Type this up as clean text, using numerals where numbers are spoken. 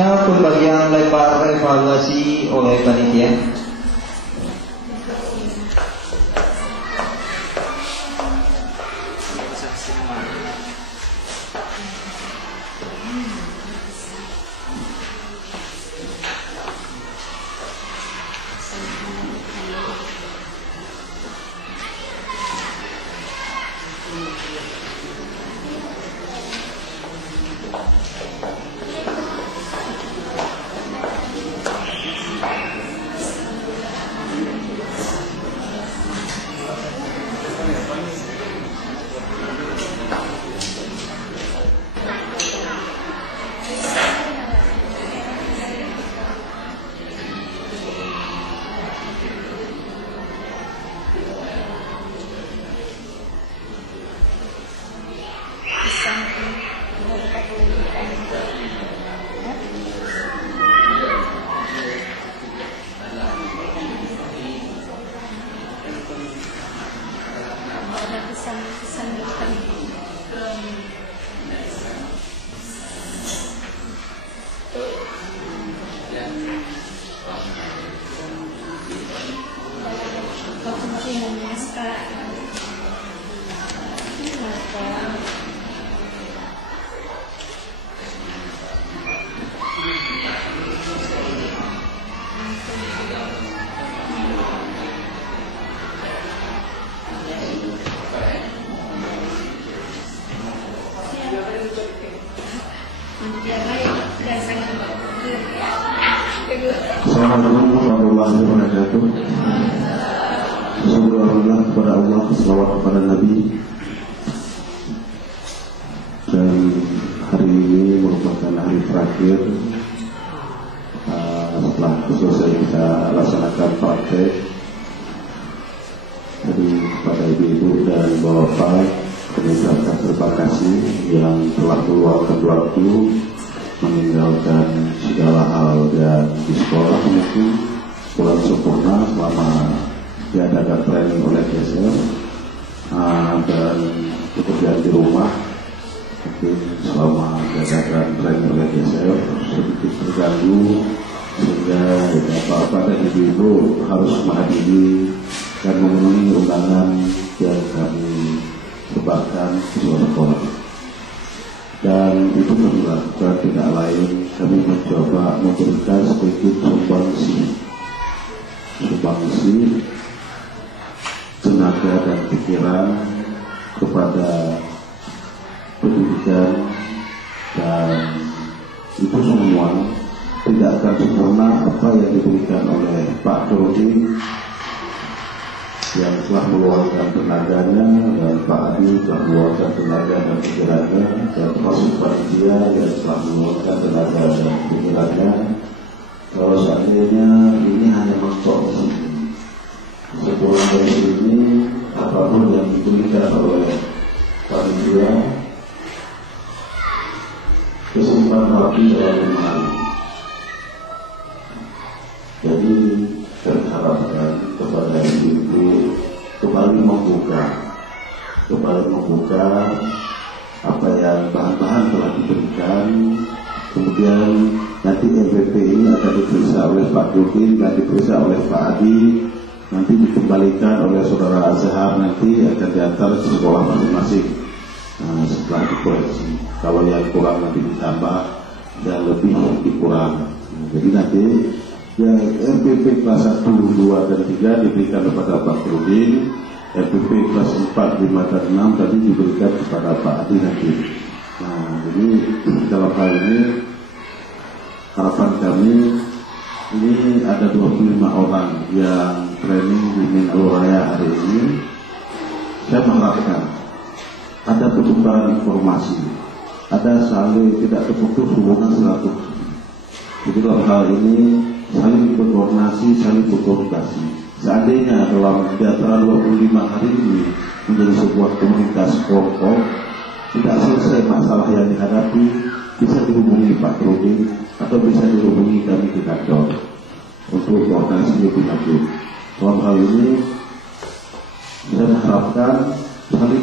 selanjutnya pembagian lempar evaluasi oleh panitia. Assalamualaikum warahmatullahi wabarakatuh. Alhamdulillah kepada Allah, selawat kepada Nabi. Dan hari ini merupakan hari terakhir setelah selesai kita laksanakan praktek. Jadi kepada ibu-ibu dan bapak, kami ucapkan terima kasih yang telah meluangkan waktu meninggalkan segala hal dan di sekolah mungkin kurang sempurna selama diadakan training oleh geser dan pekerjaan di rumah mungkin selama diadakan training oleh geser sedikit terganggu sehingga bapak-bapak dan ibu-ibu harus menghadiri dan memenuhi undangan yang kami sebarkan di sekolah. Dan itu kami lakukan tidak lain, kami mencoba memberikan sedikit sumbangsi tenaga dan pikiran kepada pendidikan, dan itu semua tidak akan sempurna apa yang diberikan oleh Pak Turudi yang telah meluangkan tenaganya, dan Pak Adi telah meluangkan tenaga dan pikirannya, dan termasuk panitia yang telah meluangkan tenaga dan pikirannya. Kalau seandainya ini hanya mentok sebuah dari ini, apapun yang diberikan oleh panitia kesimpan rapi dalam lemari. Jadi terharapkan kepada ibu kembali membuka apa yang bahan-bahan telah diberikan. Kemudian nanti MPP ini akan diperiksa oleh Pak Dudin dan diperiksa oleh Pak Adi, nanti dikembalikan oleh Saudara Azhar, nanti akan diantar ke sekolah masing-masing. Setelah dikoreksi, kalau yang kurang nanti ditambah dan lebih dikurang. Jadi nanti yang MPP kelas 1, 2, dan 3 diberikan kepada Pak Rudin, MPP kelas 4, 5, dan 6 tadi diberikan kepada Pak Adi nanti. Jadi dalam hal ini harapan kami ini ada 25 orang yang training di Minaluraya hari ini. Saya mengharapkan ada pertukaran informasi, ada saling tidak terputus hubungan silaturahmi. Jadi dalam hal ini saling berkoordinasi, saling berkomunikasi. Seandainya dalam di antara 25 hari ini menjadi sebuah komunitas kelompok, tidak selesai masalah yang dihadapi, bisa dihubungi Pak Rudi atau bisa dihubungi kami di kantor untuk koordinasi lebih lanjut. Dalam hal ini saya mengharapkan